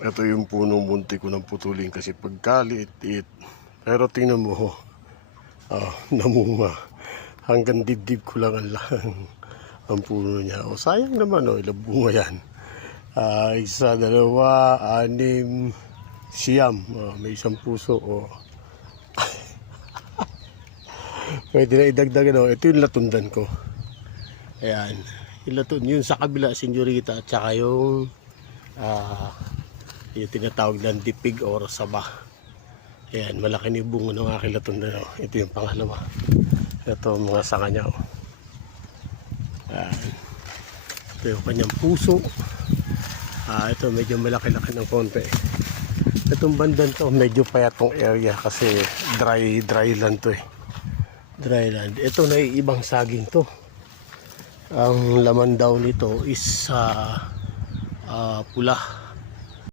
Ito yung punong munti ko ng putulin kasi pagkaliit-liit. Pero tingnan mo, namunga. Hanggang dibdib ko lang ang puno niya. Sayang naman, ilang bunga yan. Isa, dalawa, anim, siyam. May isang puso. Pwede na idagdag. Ito yung latundan ko. Ayan. Yung latundan, yun sa kabila, senyorita, at saka yung tinatawag ng dipig or saba. Ayan, malaki ni bunga ng aking latundan. Ito yung pangalawa. Ito mga sanga niya. Ayan. Ito yung kanyang puso. Ito medyo malaki-laki ng konti. Itong bandan to medyo payat tong area kasi dry land to dry land. Ito na ibang saging to. Ang laman daw nito is pula.